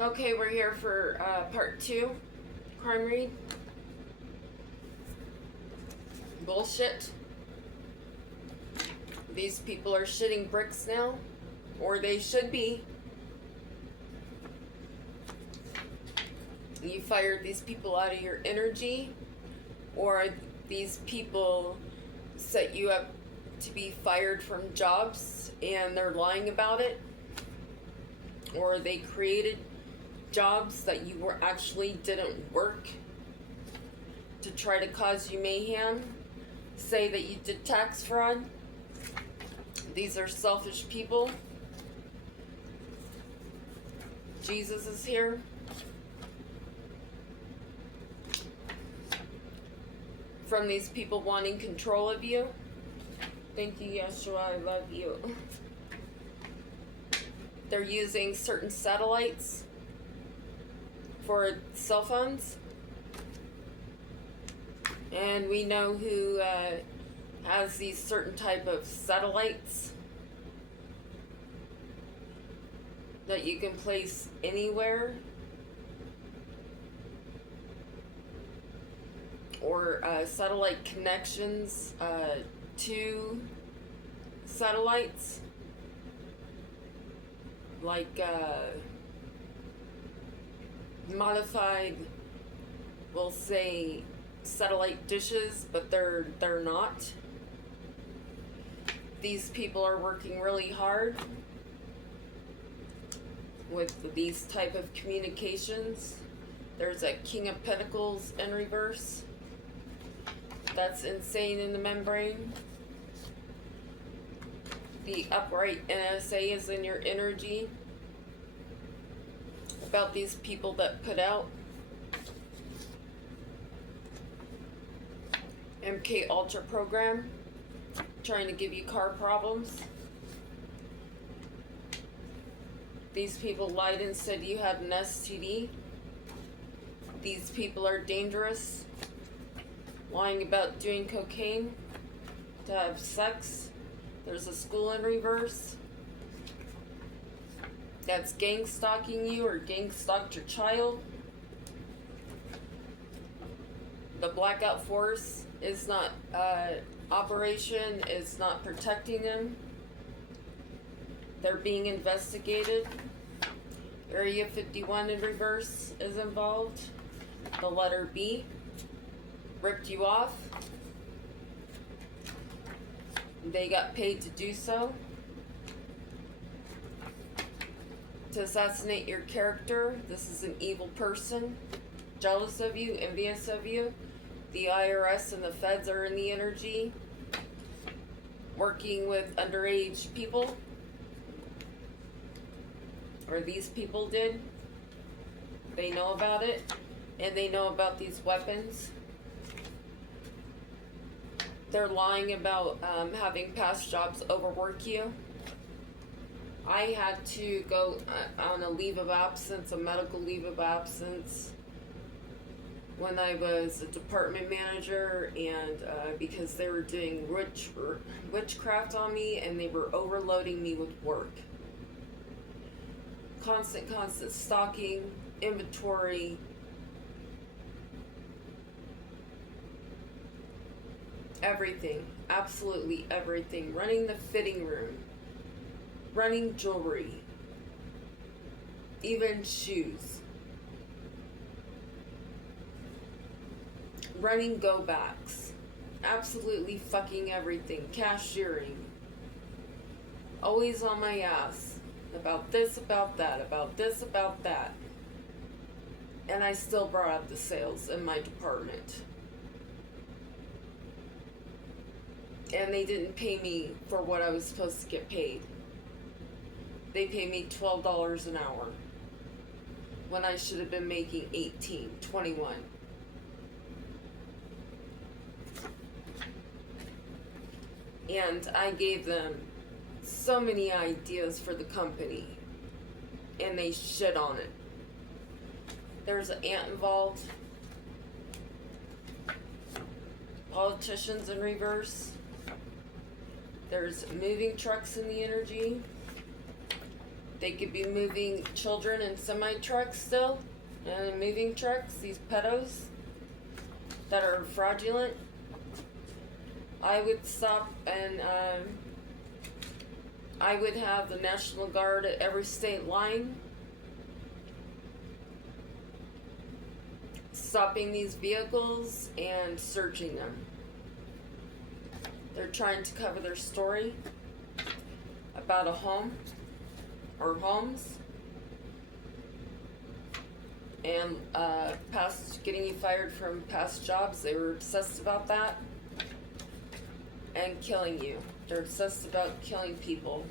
Okay, we're here for part 2, crime read. Bullshit. These people are shitting bricks now, or they should be. You fired these people out of your energy, or these people set you up to be fired from jobs and they're lying about it, or they created jobs that you were actually didn't work to try to cause you mayhem, say that you did tax fraud. These are selfish people. Jesus is here. From these people wanting control of you. Thank you, Yeshua, I love you. They're using certain satellites for cell phones. And we know who has these certain type of satellites that you can place anywhere, or satellite connections to satellites, like modified, we'll say, satellite dishes, but they're not. These people are working really hard with these type of communications. There's a King of Pentacles in reverse. That's insane in the membrane. The upright NSA is in your energy. About these people that put out MK Ultra program, trying to give you car problems. These people lied and said you had an STD. These people are dangerous. Lying about doing cocaine to have sex. There's a school in reverse that's gang stalking you or gang stalked your child. The blackout force is not operation, is not protecting them. They're being investigated. Area 51 in reverse is involved. The letter B ripped you off. They got paid to do so. To assassinate your character. This is an evil person. Jealous of you, envious of you. The IRS and the feds are in the energy. Working with underage people. Or these people did. They know about it. And they know about these weapons. They're lying about having past jobs overwork you. I had to go on a leave of absence, a medical leave of absence, when I was a department manager, and because they were doing witchcraft on me and they were overloading me with work. Constant stalking, inventory. Everything, absolutely everything. Running the fitting room, running jewelry, even shoes, running go backs, absolutely fucking everything. Cashiering, always on my ass about this, about that, about this, about that, and I still brought up the sales in my department. And they didn't pay me for what I was supposed to get paid. They paid me $12 an hour when I should have been making 18, 21. And I gave them so many ideas for the company, and they shit on it. There's an ant involved. Politicians in reverse. There's moving trucks in the energy. They could be moving children in semi-trucks still, and moving trucks, these pedos that are fraudulent. I would stop and I would have the National Guard at every state line, stopping these vehicles and searching them. They're trying to cover their story about a home or homes, and past getting you fired from past jobs. They were obsessed about that, and killing you. They're obsessed about killing people.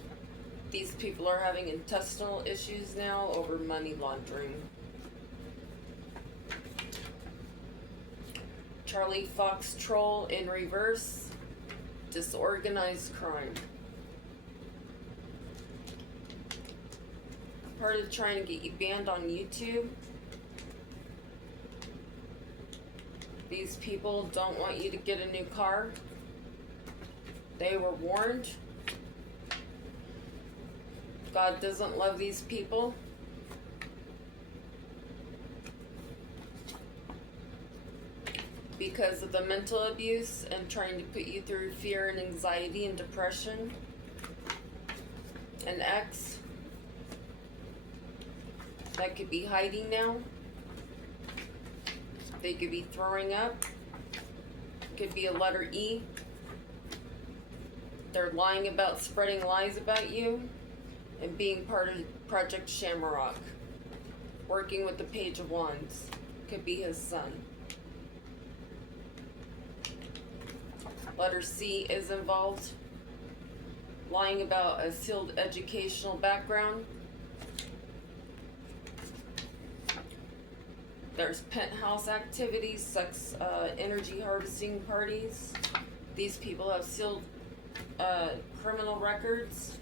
These people are having intestinal issues now over money laundering. Charlie Fox Troll in reverse, disorganized crime. Part of trying to get you banned on YouTube. These people don't want you to get a new car. They were warned. God doesn't love these people. Because of the mental abuse and trying to put you through fear and anxiety and depression. An ex that could be hiding now. They could be throwing up. Could be a letter E. They're lying about spreading lies about you and being part of Project Shamrock. Working with the Page of Wands. Could be his son. Letter C is involved. Lying about a sealed educational background. There's penthouse activities, sex, energy harvesting parties. These people have sealed criminal records.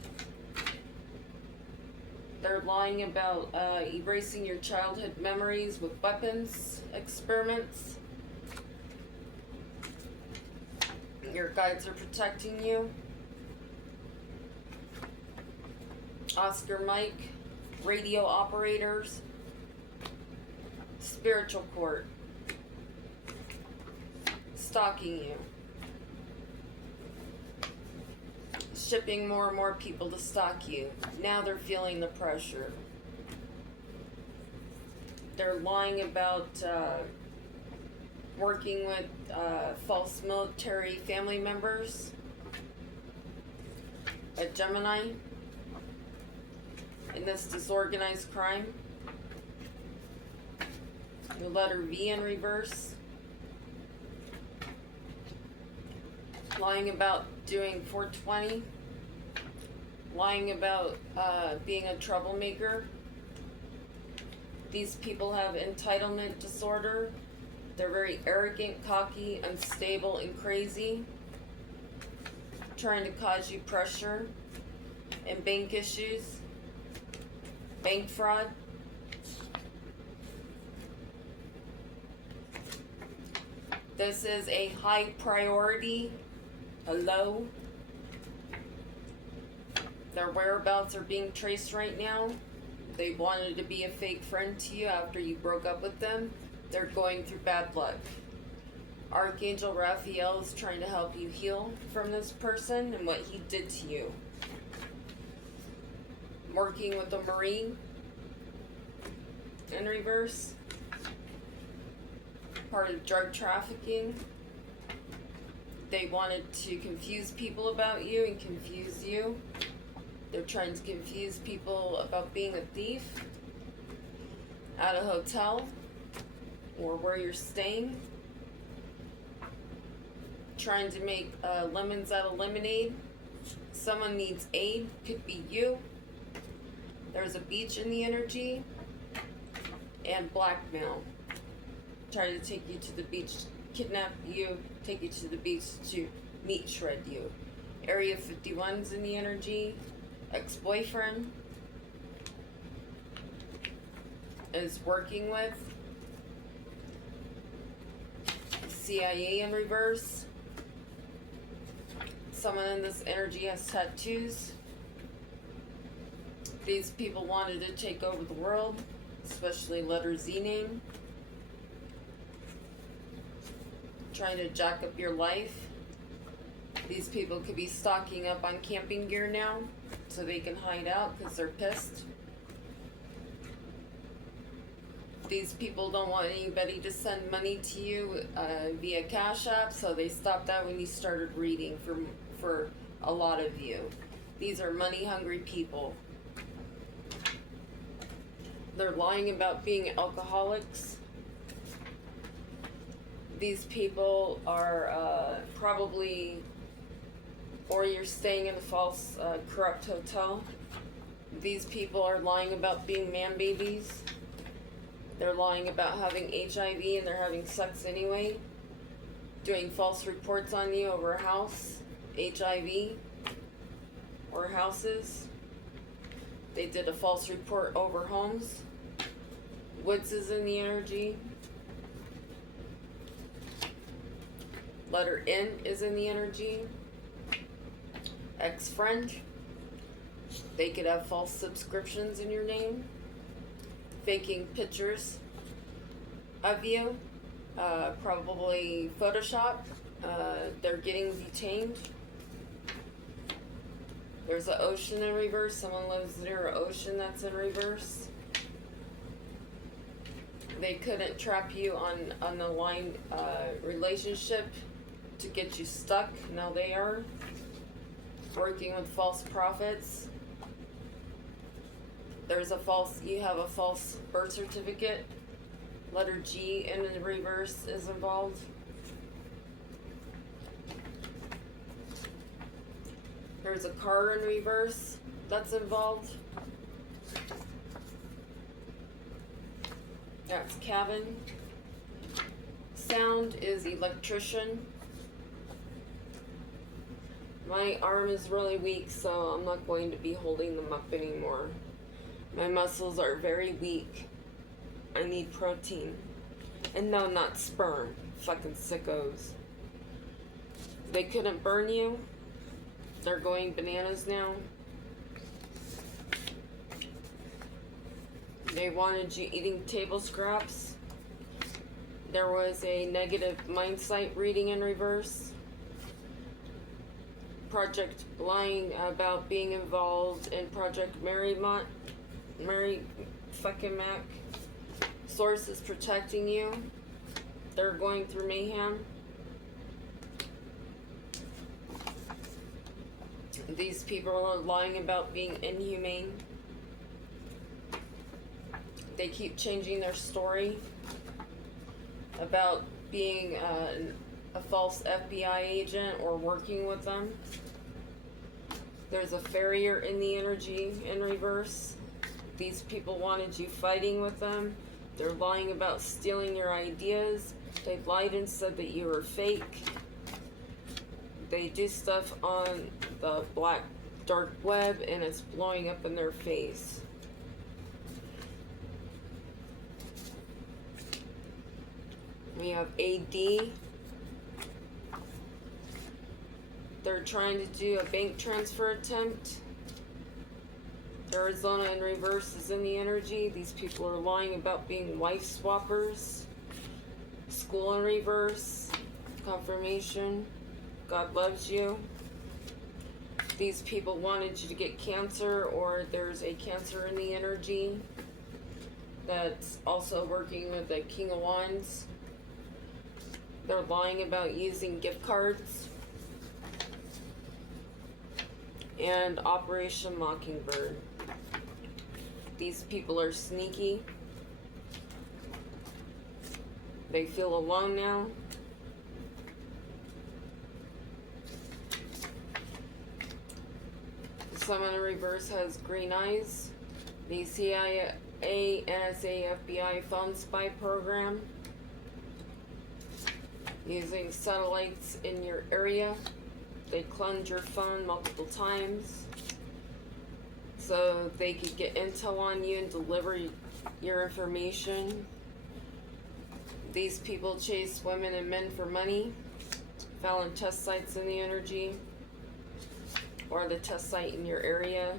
They're lying about erasing your childhood memories with weapons experiments. Your guides are protecting you. Oscar Mike, radio operators, spiritual court, stalking you, shipping more and more people to stalk you. Now they're feeling the pressure. They're lying about working with false military family members. A Gemini in this disorganized crime. The letter V in reverse. Lying about doing 420. Lying about being a troublemaker. These people have entitlement disorder. They're very arrogant, cocky, unstable, and crazy. Trying to cause you pressure and bank issues. Bank fraud. This is a high priority. Hello? Their whereabouts are being traced right now. They wanted to be a fake friend to you after you broke up with them. They're going through bad luck. Archangel Raphael is trying to help you heal from this person and what he did to you. Working with a Marine in reverse. Part of drug trafficking. They wanted to confuse people about you and confuse you. They're trying to confuse people about being a thief at a hotel or where you're staying. Trying to make lemons out of lemonade. Someone needs aid. Could be you. There's a beach in the energy. And blackmail. Try to take you to the beach, kidnap you, take you to the beach to meat shred you. Area 51's in the energy. Ex-boyfriend is working with. CIA in reverse. Someone in this energy has tattoos. These people wanted to take over the world, especially letter Z name. Trying to jack up your life. These people could be stocking up on camping gear now so they can hide out because they're pissed. These people don't want anybody to send money to you via Cash App, so they stopped that when you started reading for a lot of you. These are money-hungry people. They're lying about being alcoholics. These people are probably, or you're staying in a false, corrupt hotel. These people are lying about being man babies. They're lying about having HIV and they're having sex anyway. Doing false reports on you over a house, HIV, or houses. They did a false report over homes. Woods is in the energy. Letter N is in the energy. Ex-friend. They could have false subscriptions in your name. Faking pictures of you. Probably Photoshop. They're getting detained. There's an ocean in reverse. Someone lives near an ocean that's in reverse. They couldn't trap you on a line relationship to get you stuck. Now they are working with false prophets. You have a false birth certificate. Letter G in the reverse is involved. There's a car in reverse that's involved. That's cabin. Sound is electrician. My arm is really weak, so I'm not going to be holding them up anymore. My muscles are very weak. I need protein. And no, not sperm. Fucking sickos. They couldn't burn you. They're going bananas now. They wanted you eating table scraps. There was a negative mindset reading in reverse. Project lying about being involved in Project Mary fucking Mac. Source is protecting you. They're going through mayhem. These people are lying about being inhumane. They keep changing their story about being a false FBI agent or working with them. There's a farrier in the energy in reverse. These people wanted you fighting with them. They're lying about stealing your ideas. They've lied and said that you were fake. They do stuff on the black dark web and it's blowing up in their face. We have AD. They're trying to do a bank transfer attempt. Arizona in reverse is in the energy. These people are lying about being wife swappers. School in reverse. Confirmation. God loves you. These people wanted you to get cancer, or there's a cancer in the energy that's also working with the King of Wands. They're lying about using gift cards. And Operation Mockingbird. These people are sneaky. They feel alone now. Someone in reverse has green eyes. The CIA, NSA, FBI phone spy program. Using satellites in your area. They cloned your phone multiple times so they could get intel on you and deliver your information. These people chase women and men for money. Found test sites in the energy or the test site in your area.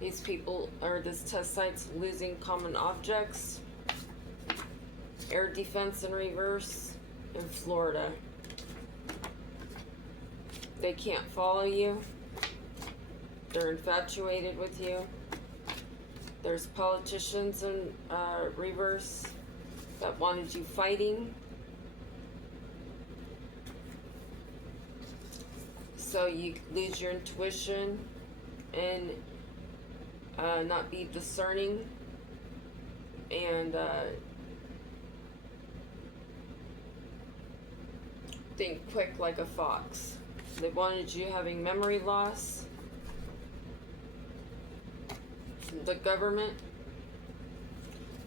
These people, or this test site's losing common objects. Air defense in reverse in Florida. They can't follow you. They're infatuated with you. There's politicians in reverse that wanted you fighting. So you lose your intuition and not be discerning and think quick like a fox. They wanted you having memory loss. The government,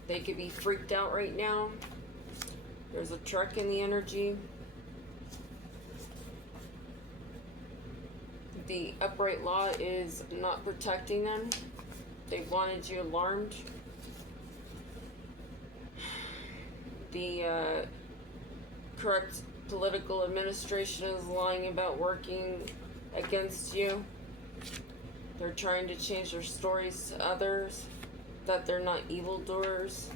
they could be freaked out right now. There's a truck in the energy. The upright law is not protecting them. They wanted you alarmed. The correct political administration is lying about working against you. They're trying to change their stories to others, that they're not evildoers.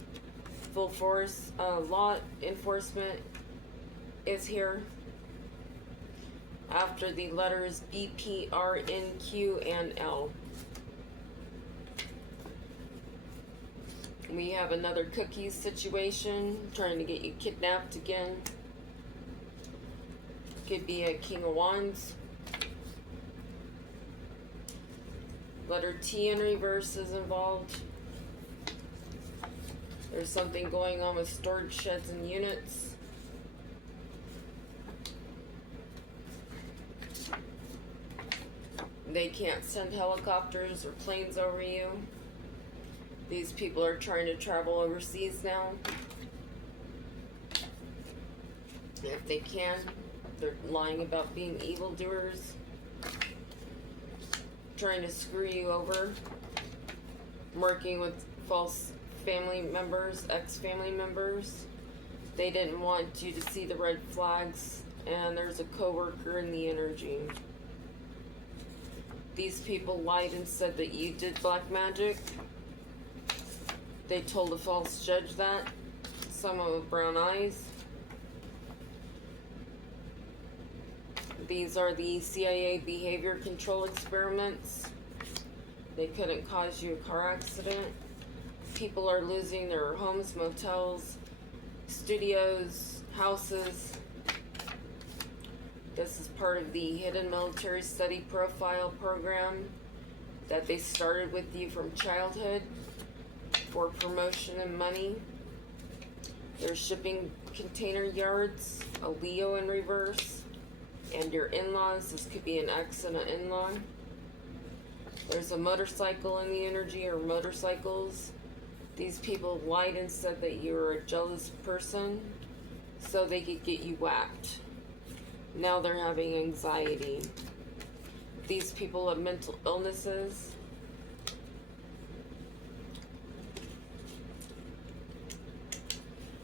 Full force law enforcement is here. After the letters B, P, R, N, Q, and L. We have another cookies situation, trying to get you kidnapped again. Could be a King of Wands. Letter T in reverse is involved. There's something going on with storage sheds and units. They can't send helicopters or planes over you. These people are trying to travel overseas now. If they can, they're lying about being evildoers. Trying to screw you over. Working with false family members, ex-family members. They didn't want you to see the red flags. And there's a coworker in the energy. These people lied and said that you did black magic. They told a false judge that. Someone with brown eyes. These are the CIA behavior control experiments. They couldn't cause you a car accident. People are losing their homes, motels, studios, houses. This is part of the Hidden Military Study Profile program that they started with you from childhood for promotion and money. There's shipping container yards, a Leo in reverse, and your in-laws. This could be an ex and an in-law. There's a motorcycle in the energy, or motorcycles. These people lied and said that you were a jealous person so they could get you whacked. Now they're having anxiety. These people have mental illnesses.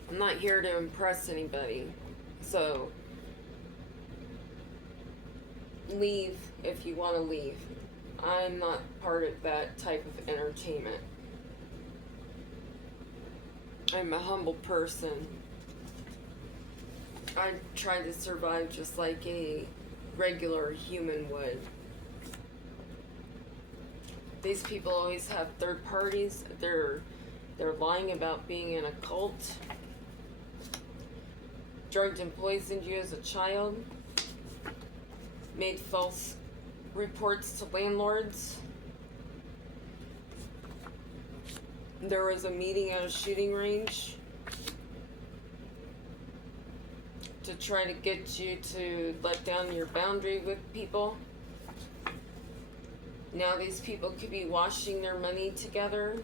I'm not here to impress anybody. So, leave if you want to leave. I'm not part of that type of entertainment. I'm a humble person. I try to survive just like a regular human would. These people always have third parties. They're lying about being in a cult. Drugged and poisoned you as a child. Made false reports to landlords. There was a meeting at a shooting range to try to get you to let down your boundary with people. Now these people could be washing their money together.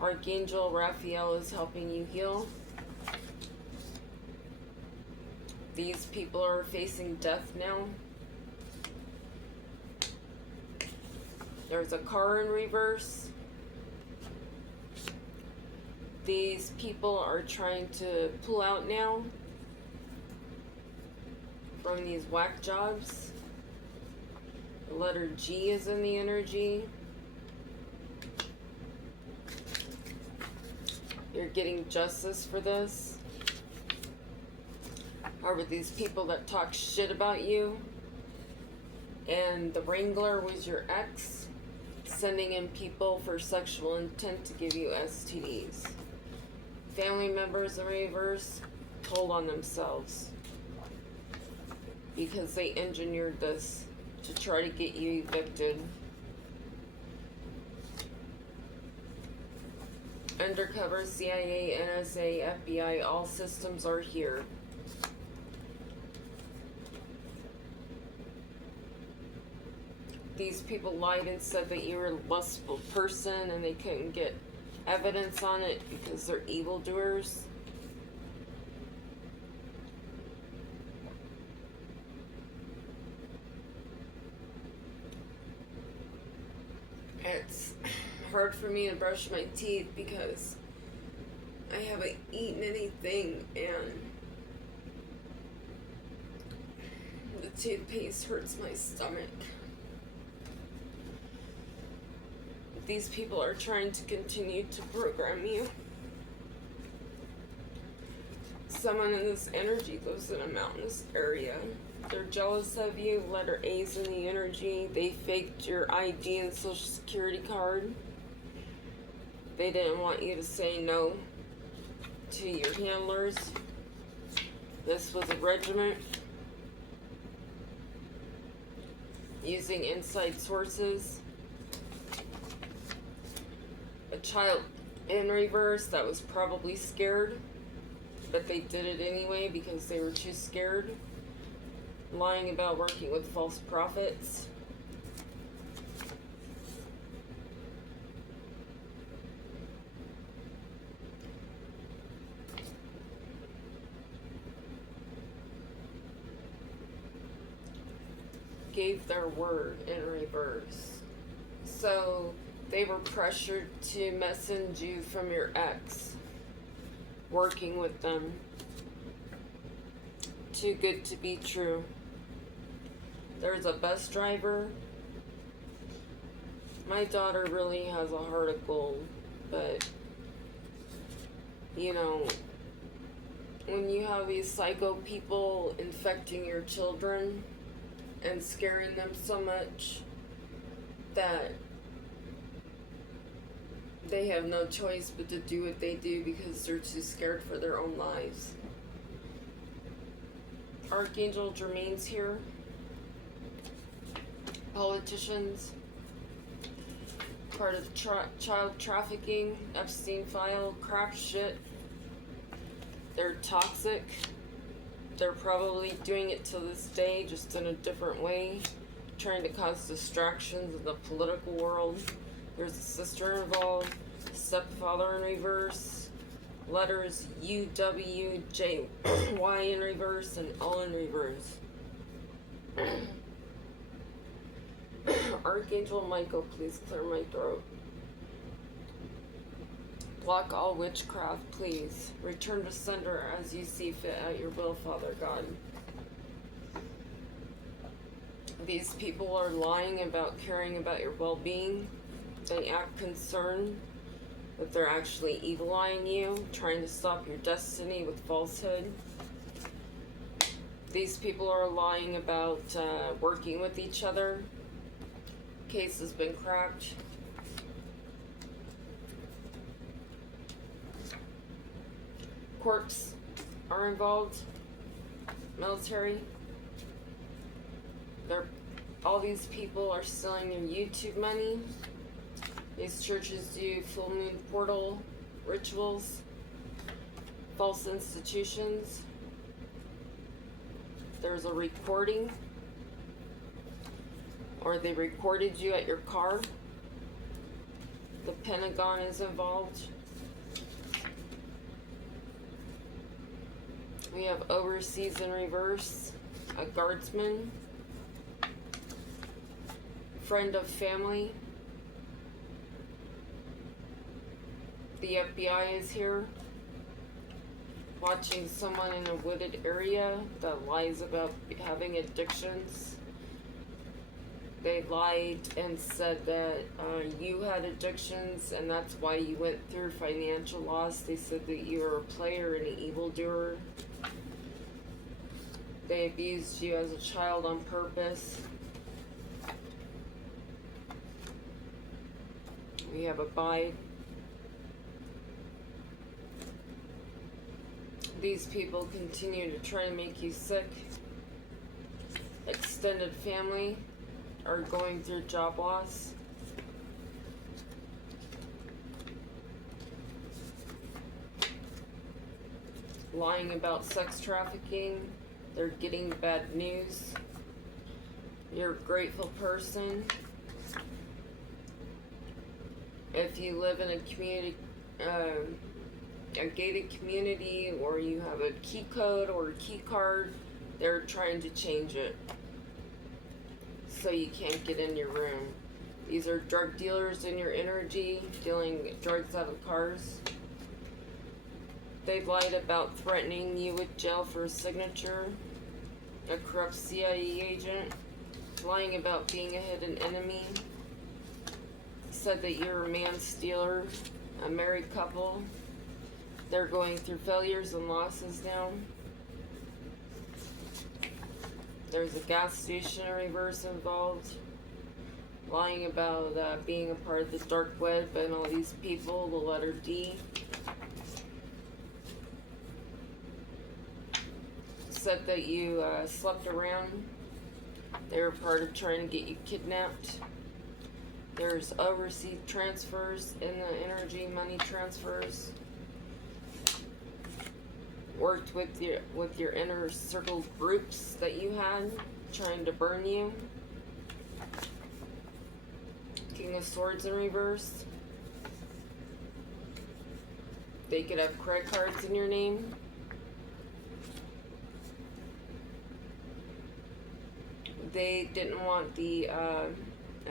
Archangel Raphael is helping you heal. These people are facing death now. There's a car in reverse. These people are trying to pull out now from these whack jobs. The letter G is in the energy. You're getting justice for this. However, these people that talk shit about you, and the Wrangler was your ex, sending in people for sexual intent to give you STDs. Family members in reverse told on themselves because they engineered this to try to get you evicted. Undercover, CIA, NSA, FBI, all systems are here. These people lied and said that you were a lustful person and they couldn't get evidence on it because they're evildoers. It's hard for me to brush my teeth because I haven't eaten anything and the toothpaste hurts my stomach. These people are trying to continue to program you. Someone in this energy lives in a mountainous area. They're jealous of you. Letter A's in the energy. They faked your ID and social security card. They didn't want you to say no to your handlers. This was a regiment using inside sources. A child in reverse that was probably scared, but they did it anyway because they were too scared. Lying about working with false prophets. Gave their word in reverse. So they were pressured to message you from your ex. Working with them. Too good to be true. There's a bus driver. My daughter really has a heart of gold, but you know, when you have these psycho people infecting your children and scaring them so much that they have no choice but to do what they do because they're too scared for their own lives. Archangel Germain's here. Politicians. Part of child trafficking, Epstein file, crap shit. They're toxic. They're probably doing it to this day, just in a different way. Trying to cause distractions in the political world. There's a sister involved. Stepfather in reverse. Letters U, W, J, Y in reverse, and all in reverse. Archangel Michael, please clear my throat. Block all witchcraft, please. Return to sender as you see fit at your will, Father God. These people are lying about caring about your well-being. They act concerned, but they're actually evil-eyeing you, trying to stop your destiny with falsehood. These people are lying about working with each other. Case has been cracked. Courts are involved. Military. All these people are stealing their YouTube money. These churches do full moon portal rituals. False institutions. There's a recording. Or they recorded you at your car. The Pentagon is involved. We have overseas in reverse. A guardsman. Friend of family. The FBI is here. Watching someone in a wooded area that lies about having addictions. They lied and said that you had addictions and that's why you went through financial loss. They said that you were a player and an evildoer. They abused you as a child on purpose. We have abide. These people continue to try to make you sick. Extended family are going through job loss. Lying about sex trafficking. They're getting bad news. You're a grateful person. If you live in a community, a gated community, or you have a key code or a key card, they're trying to change it so you can't get in your room. These are drug dealers in your energy, dealing drugs out of cars. They've lied about threatening you with jail for a signature. A corrupt CIA agent. Lying about being a hidden enemy. Said that you're a man stealer. A married couple. They're going through failures and losses now. There's a gas station in reverse involved. Lying about being a part of the dark web and all these people, the letter D. Said that you slept around. They were part of trying to get you kidnapped. There's overseas transfers in the energy, money transfers. Worked with your inner circle groups that you had, trying to burn you. King of Swords in reverse. They could have credit cards in your name. They didn't want the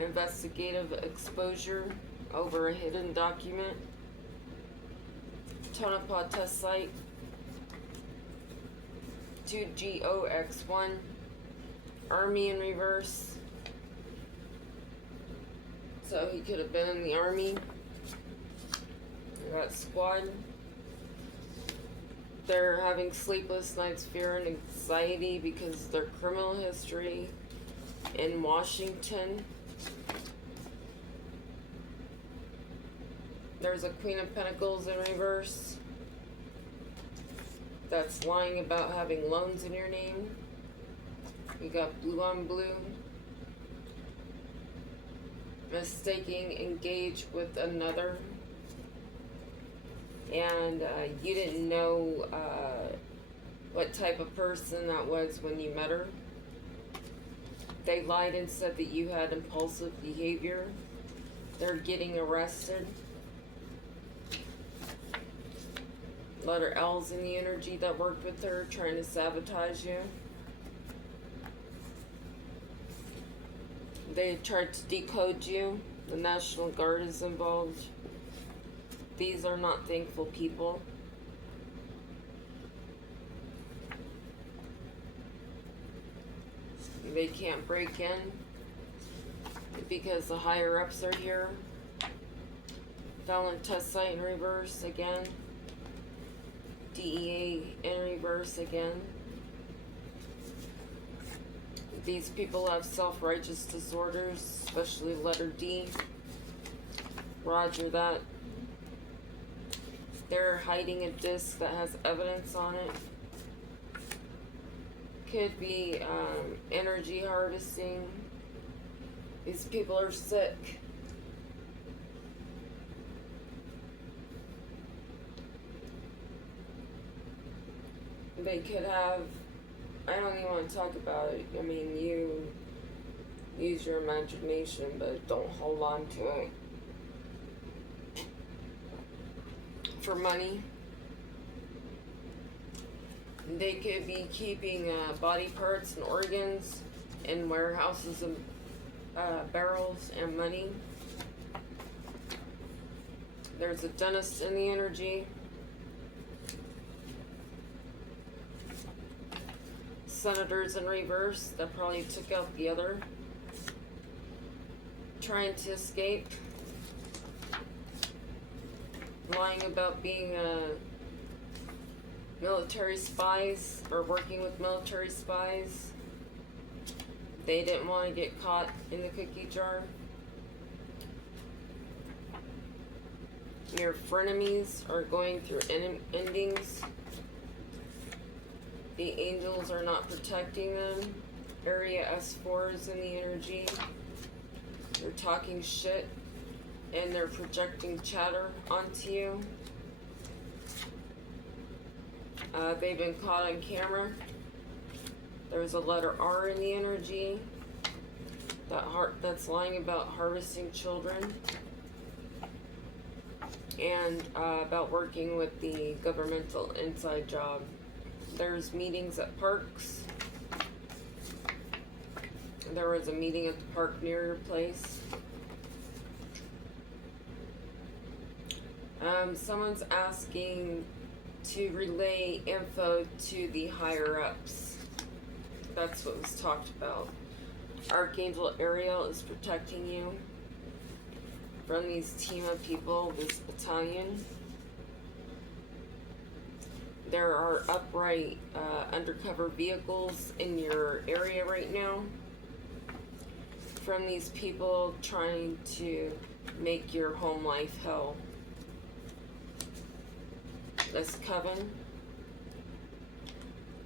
investigative exposure over a hidden document. Tonopah test site. 2GOX1. Army in reverse. So he could have been in the army. That squad. They're having sleepless nights, fear and anxiety because of their criminal history in Washington. There's a Queen of Pentacles in reverse. That's lying about having loans in your name. You got blue on blue. Mistaking engage with another. And you didn't know what type of person that was when you met her. They lied and said that you had impulsive behavior. They're getting arrested. Letter L's in the energy that worked with her, trying to sabotage you. They tried to decode you. The National Guard is involved. These are not thankful people. They can't break in because the higher ups are here. Felon test site in reverse again. DEA in reverse again. These people have self-righteous disorders, especially letter D. Roger that. They're hiding a disc that has evidence on it. Could be energy harvesting. These people are sick. They could have, I don't even want to talk about it. I mean, you use your imagination, but don't hold on to it. For money. They could be keeping body parts and organs in warehouses and barrels and money. There's a dentist in the energy. Senators in reverse. That probably took out the other. trying to escape, lying about being military spies or working with military spies. They didn't want to get caught in the cookie jar. Your frenemies are going through endings. The angels are not protecting them. Area S4 is in the energy. They're talking shit and they're projecting chatter onto you. They've been caught on camera. There's a letter R in the energy that's lying about harvesting children and about working with the governmental inside job. There's meetings at parks. There was a meeting at the park near your place. Someone's asking to relay info to the higher ups. That's what was talked about. Archangel Ariel is protecting you from these team of people, this battalion. There are upright undercover vehicles in your area right now from these people trying to make your home life hell. This coven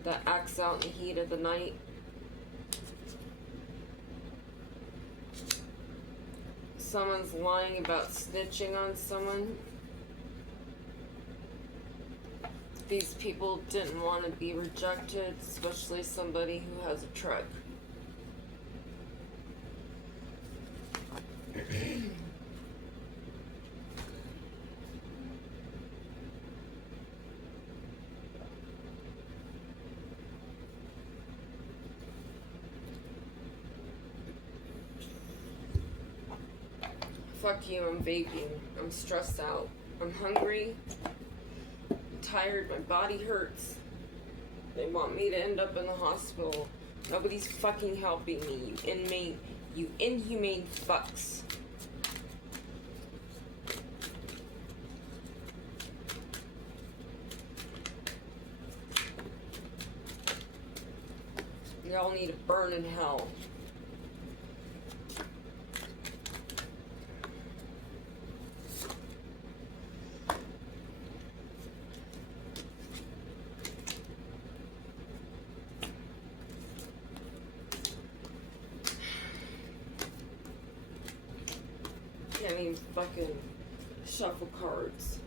that acts out in the heat of the night. Someone's lying about snitching on someone. These people didn't want to be rejected, especially somebody who has a truck. Fuck you, I'm vaping. I'm stressed out. I'm hungry. I'm tired. My body hurts. They want me to end up in the hospital. Nobody's fucking helping me, you inhumane fucks. Y'all need to burn in hell. Can't even fucking shuffle cards.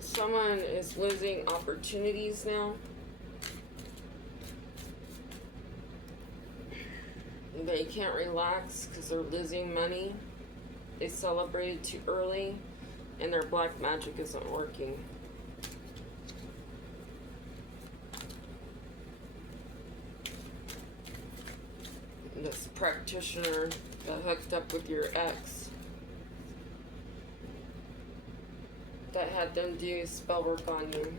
Someone is losing opportunities now. They can't relax because they're losing money. They celebrated too early, and their black magic isn't working. This practitioner got hooked up with your ex that had them do spell work on you.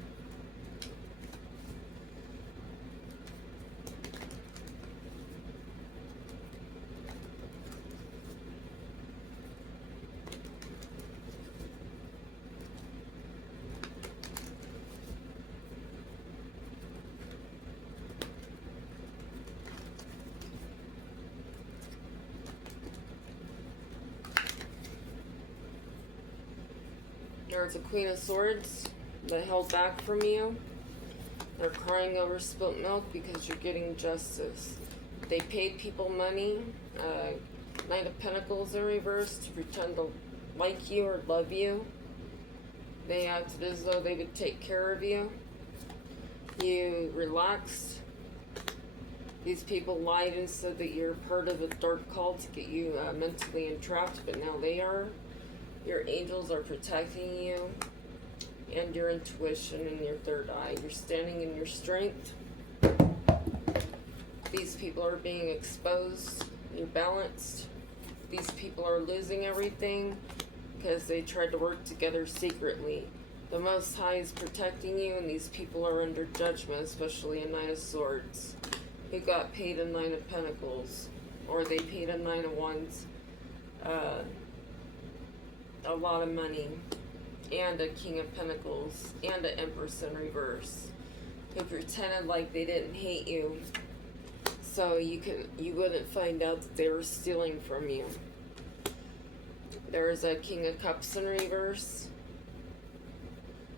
There's a Queen of Swords that held back from you. They're crying over spilt milk because you're getting justice. They paid people money. Knight of Pentacles in reverse to pretend to like you or love you. They acted as though they would take care of you. You relaxed. These people lied and said that you're part of a dark cult to get you mentally entrapped, but now they are. Your angels are protecting you and your intuition and your third eye. You're standing in your strength. These people are being exposed. You're balanced. these people are losing everything because they tried to work together secretly. The Most High is protecting you, and these people are under judgment, especially a Nine of Swords, who got paid a Nine of Pentacles, or they paid a Nine of Wands a lot of money, and a King of Pentacles, and an Empress in reverse, who pretended like they didn't hate you, so you wouldn't find out that they were stealing from you. There's a King of Cups in reverse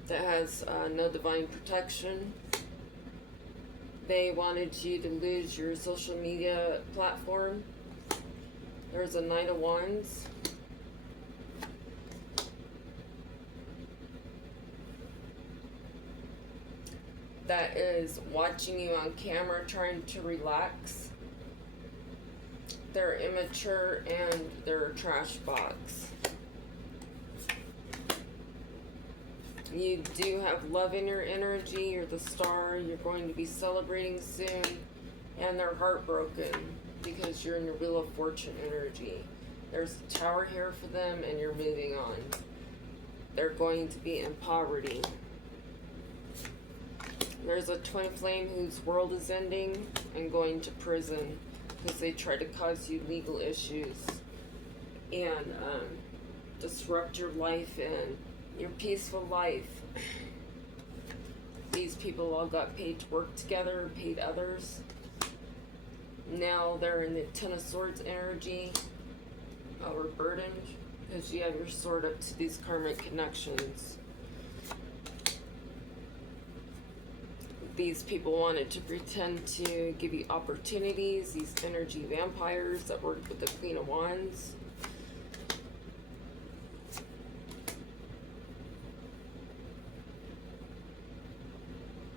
that has no divine protection. They wanted you to lose your social media platform. There's a Knight of Wands. That is watching you on camera trying to relax. They're immature and they're a trash box. You do have love in your energy. You're the star. You're going to be celebrating soon. And they're heartbroken because you're in your Wheel of Fortune energy. There's a tower here for them and you're moving on. They're going to be in poverty. There's a twin flame whose world is ending and going to prison because they try to cause you legal issues and disrupt your life and your peaceful life. These people all got paid to work together and paid others. Now they're in the Ten of Swords energy, overburdened, because you have your sword up to these karmic connections. These people wanted to pretend to give you opportunities, these energy vampires that worked with the Queen of Wands.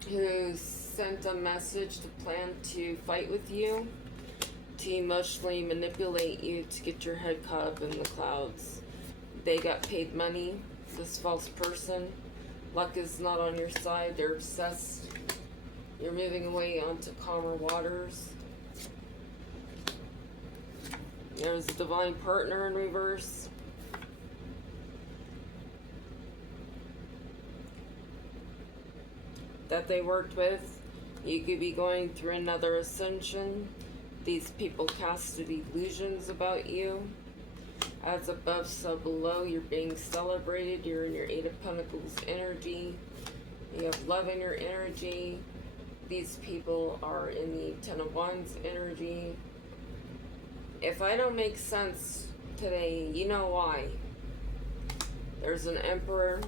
Who sent a message to plan to fight with you, to emotionally manipulate you to get your head caught up in the clouds. They got paid money, this false person. Luck is not on your side, they're obsessed. You're moving away onto calmer waters. There's a divine partner in reverse. That they worked with. You could be going through another ascension. These people casted illusions about you. As above, so below. You're being celebrated. You're in your Eight of Pentacles energy. You have love in your energy. These people are in the Ten of Wands energy. If I don't make sense today, you know why. There's an Emperor.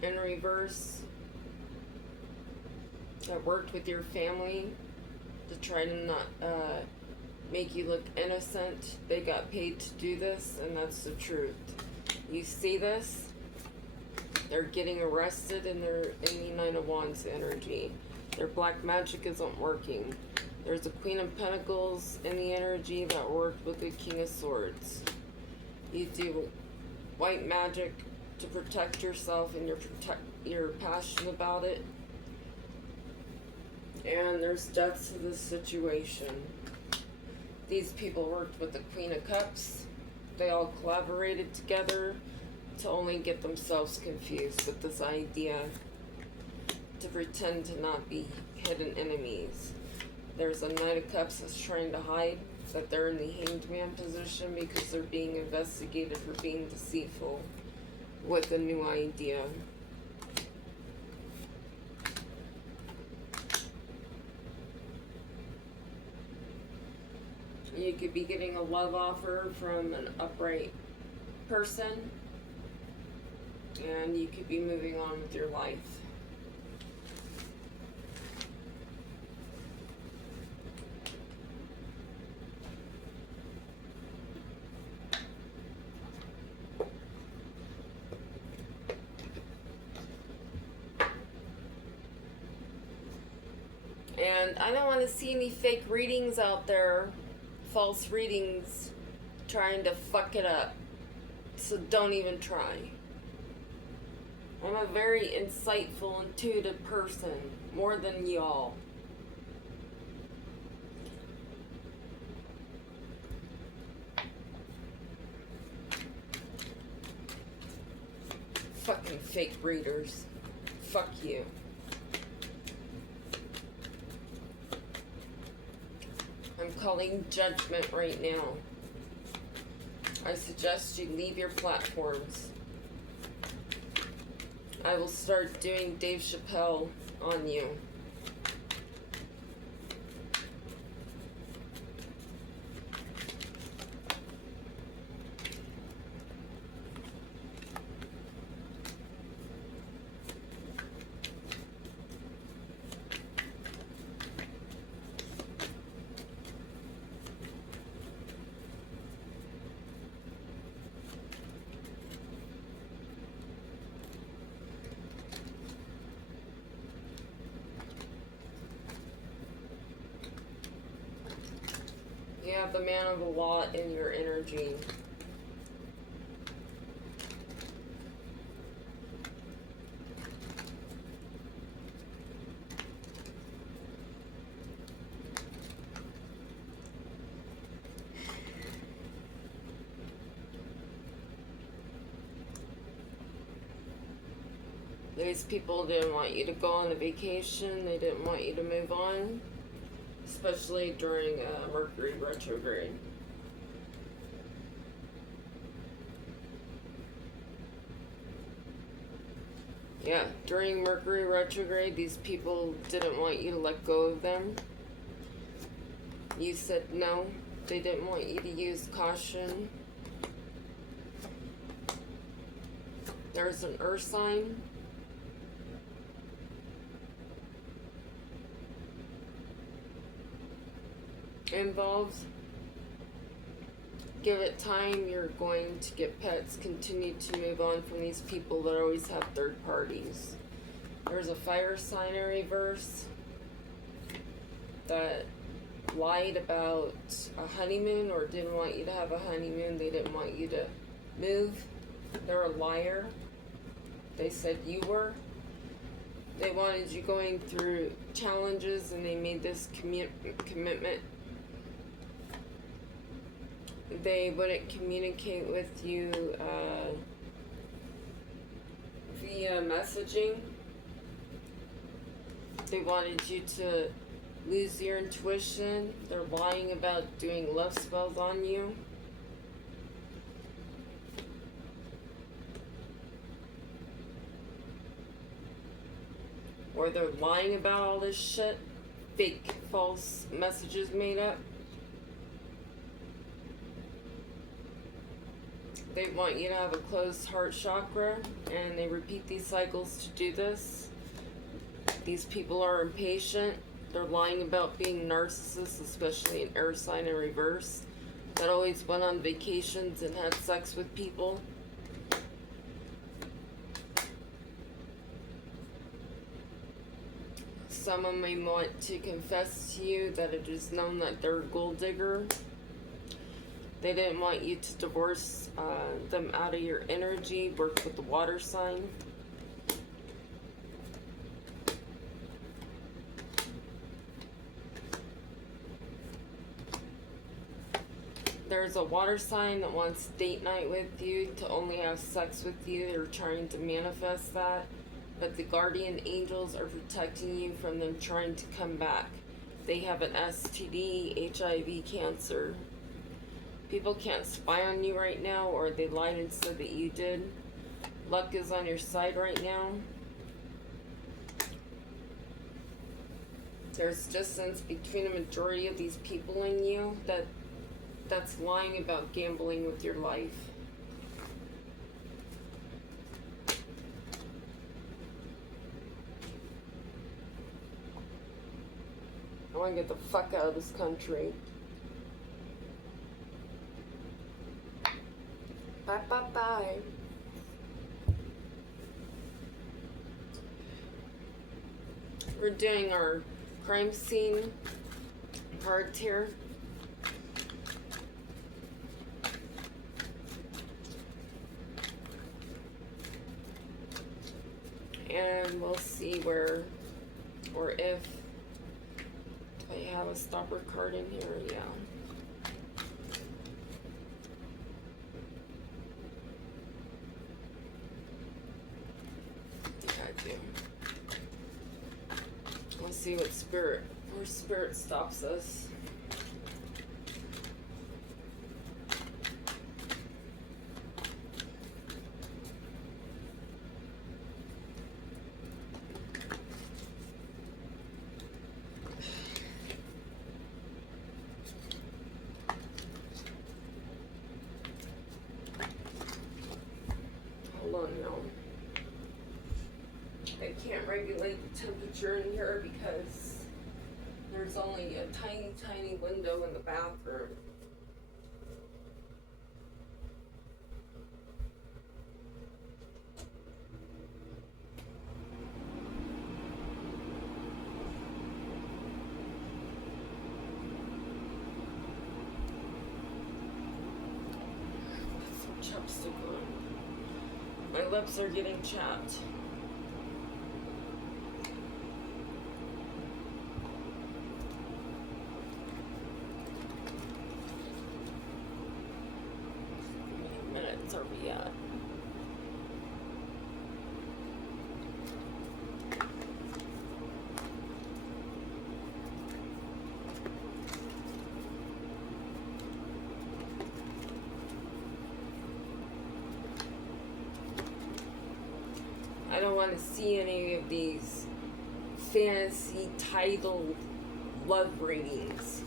In reverse, that worked with your family to try to not make you look innocent. They got paid to do this, and that's the truth. You see this? They're getting arrested, and they're in the Nine of Wands energy. Their black magic isn't working. There's a Queen of Pentacles in the energy that worked with the King of Swords. You do white magic to protect yourself, and you're passionate about it. And there's deaths to this situation. These people worked with the Queen of Cups. They all collaborated together to only get themselves confused with this idea to pretend to not be hidden enemies. There's a Knight of Cups that's trying to hide that they're in the Hanged Man position because they're being investigated for being deceitful with a new idea. You could be getting a love offer from an upright person, and you could be moving on with your life. And I don't want to see any fake readings out there, false readings, trying to fuck it up. So don't even try. I'm a very insightful, intuitive person, more than y'all. Fucking fake readers. Fuck you. I'm calling judgment right now. I suggest you leave your platforms. I will start doing Dave Chappelle on you. You have the man of the lot in your energy. These people didn't want you to go on a vacation. They didn't want you to move on. Especially during Mercury retrograde. Yeah, during Mercury retrograde, these people didn't want you to let go of them. You said no. They didn't want you to use caution. There's an earth sign. Involved. Give it time, you're going to get pets. Continue to move on from these people that always have third parties. There's a fire sign in reverse that lied about a honeymoon or didn't want you to have a honeymoon. They didn't want you to move. They're a liar. They said you were. They wanted you going through challenges and they made this commitment. They wouldn't communicate with you via messaging. They wanted you to lose your intuition. They're lying about doing love spells on you. Or they're lying about all this shit. Fake, false messages made up. They want you to have a closed heart chakra, and they repeat these cycles to do this. These people are impatient. They're lying about being narcissists, especially an air sign in reverse, that always went on vacations and had sex with people. Someone may want to confess to you that it is known that they're a gold digger. They didn't want you to divorce them out of your energy. Work with the water sign. There's a water sign that wants date night with you, to only have sex with you. They're trying to manifest that. But the guardian angels are protecting you from them trying to come back. They have an STD, HIV, cancer. People can't spy on you right now, or they lied and said that you did. Luck is on your side right now. There's distance between a majority of these people and you that's lying about gambling with your life. I want to get the fuck out of this country. Bye, bye, bye. We're doing our crime scene cards here. And we'll see where or if I have a stopper card in here. Yeah. I think I do. Let's see what where spirit stops us. Hold on now. I can't regulate the temperature in here because there's only a tiny, tiny window in the bathroom. Put some chapstick on. My lips are getting chapped. Are we at? I don't want to see any of these fantasy titled love readings.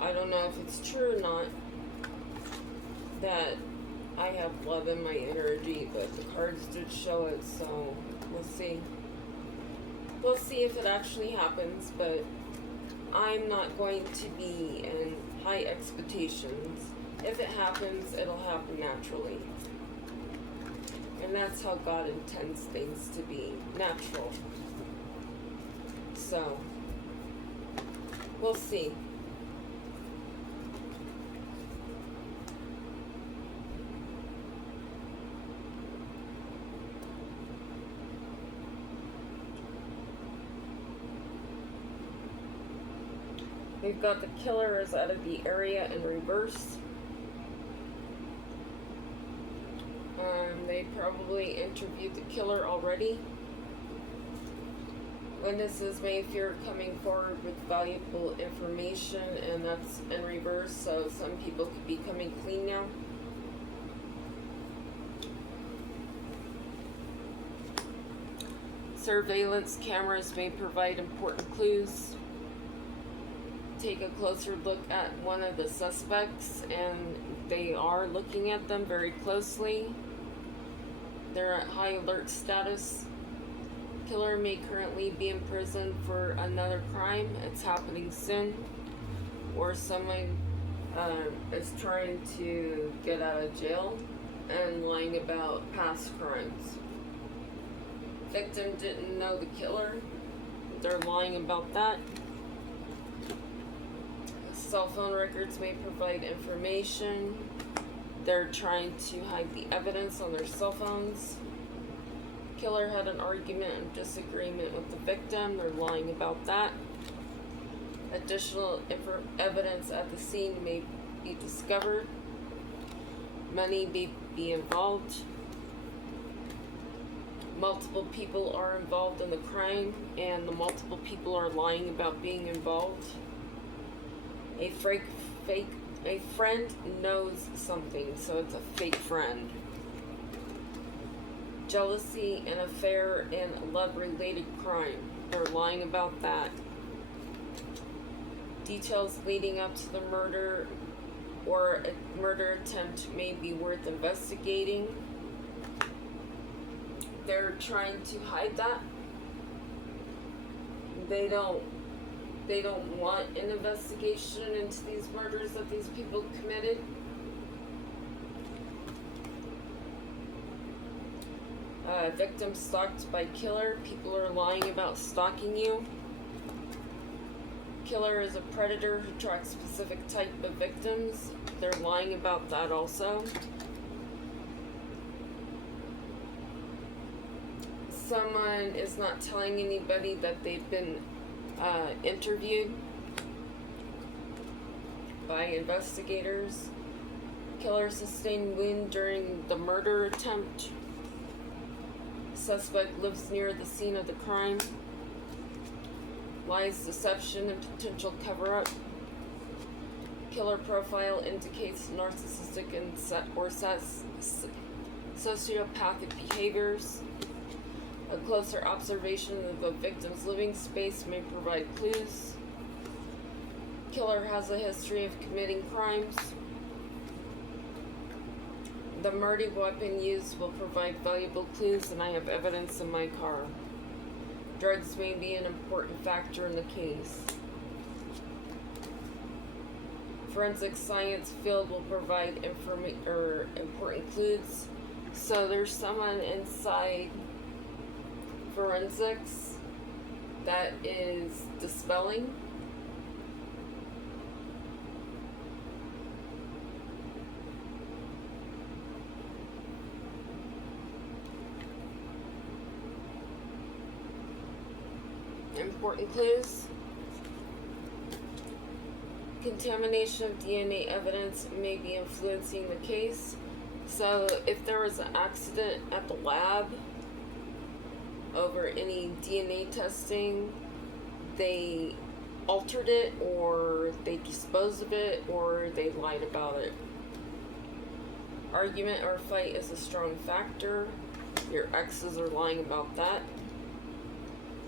I don't know if it's true or not that I have love in my energy, but the cards did show it, so we'll see. We'll see if it actually happens, but I'm not going to be in high expectations. If it happens, it'll happen naturally. And that's how God intends things to be, natural. So, we'll see. We've got the killer is out of the area in reverse. They probably interviewed the killer already. Witnesses may fear coming forward with valuable information, and that's in reverse, so some people could be coming clean now. Surveillance cameras may provide important clues. Take a closer look at one of the suspects, and they are looking at them very closely. They're at high alert status. Killer may currently be in prison for another crime. It's happening soon. Or someone is trying to get out of jail and lying about past crimes. Victim didn't know the killer. They're lying about that. Cell phone records may provide information. They're trying to hide the evidence on their cell phones. Killer had an argument and disagreement with the victim. They're lying about that. Additional evidence at the scene may be discovered. Money may be involved. Multiple people are involved in the crime, and the multiple people are lying about being involved. A friend knows something, so it's a fake friend. Jealousy, an affair, and love-related crime. They're lying about that. Details leading up to the murder or a murder attempt may be worth investigating. They're trying to hide that. They don't want an investigation into these murders that these people committed. Victim stalked by killer. People are lying about stalking you. Killer is a predator who tracks specific type of victims. They're lying about that also. Someone is not telling anybody that they've been interviewed by investigators. Killer sustained wound during the murder attempt. Suspect lives near the scene of the crime. Lies, deception, and potential cover-up. Killer profile indicates narcissistic and sociopathic behaviors. A closer observation of a victim's living space may provide clues. Killer has a history of committing crimes. The murder weapon used will provide valuable clues, and I have evidence in my car. Drugs may be an important factor in the case. Forensic science field will provide important clues. So there's someone inside forensics that is dispelling. Important clues. Contamination of DNA evidence may be influencing the case. So if there was an accident at the lab over any DNA testing, they altered it, or they disposed of it, or they lied about it. Argument or fight is a strong factor. Your exes are lying about that.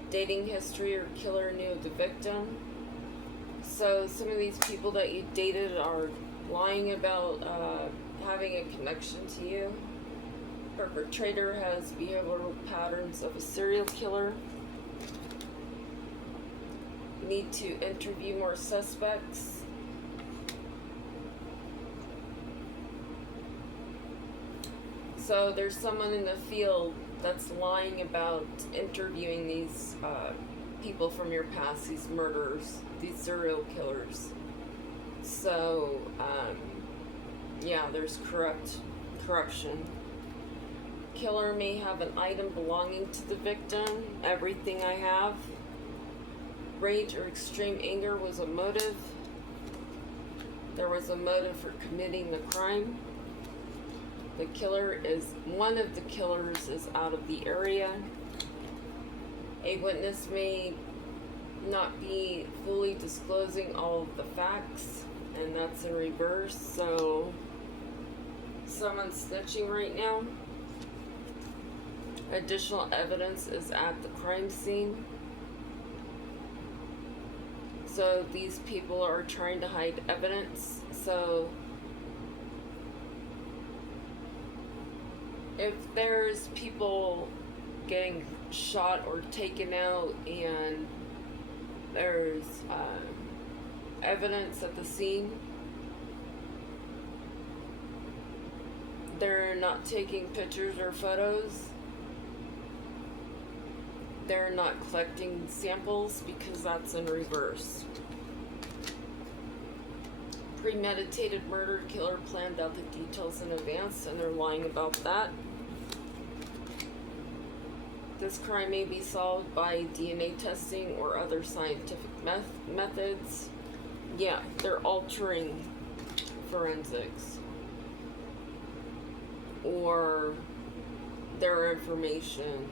Dating history or killer knew of the victim. So some of these people that you dated are lying about having a connection to you. Perpetrator has behavioral patterns of a serial killer. Need to interview more suspects. So there's someone in the field that's lying about interviewing these people from your past, these murderers, these serial killers. So, yeah, there's corruption. Killer may have an item belonging to the victim. Everything I have. Rage or extreme anger was a motive. There was a motive for committing the crime. One of the killers is out of the area. A witness may not be fully disclosing all of the facts, and that's in reverse. So someone's snitching right now. Additional evidence is at the crime scene. So these people are trying to hide evidence. So if there's people getting shot or taken out and there's evidence at the scene, they're not taking pictures or photos. They're not collecting samples because that's in reverse. Premeditated murder, killer planned out the details in advance, and they're lying about that. This crime may be solved by DNA testing or other scientific methods. Yeah, they're altering forensics or their information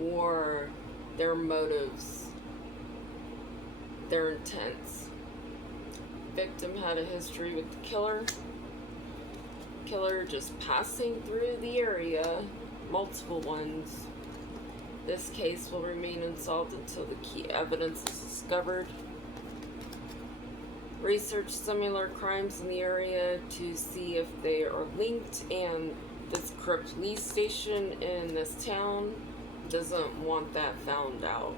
or their motives, their intents. Victim had a history with the killer. Killer just passing through the area, multiple ones. This case will remain unsolved until the key evidence is discovered. research similar crimes in the area to see if they are linked, and this corrupt police station in this town doesn't want that found out.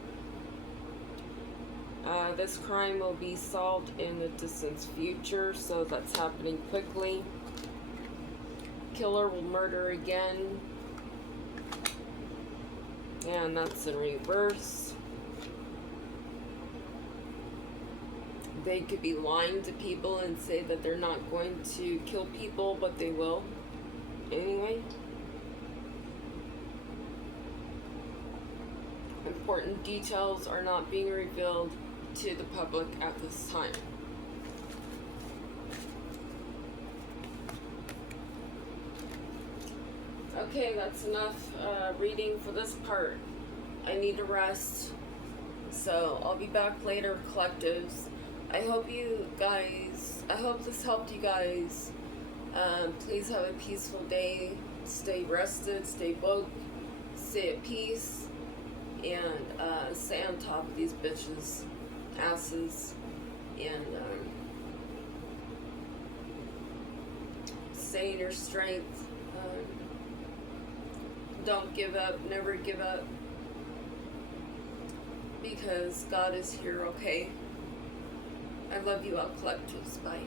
This crime will be solved in the distant future, so that's happening quickly. Killer will murder again, and that's in reverse. They could be lying to people and say that they're not going to kill people, but they will anyway. Important details are not being revealed to the public at this time. Okay, that's enough reading for this part. I need to rest, so I'll be back later, collectives. I hope this helped you guys. Please have a peaceful day. Stay rested, stay woke, stay at peace, and stay on top of these bitches' asses, and stay in your strength. Don't give up, never give up, because God is here, okay? I love you all, collectives. Bye.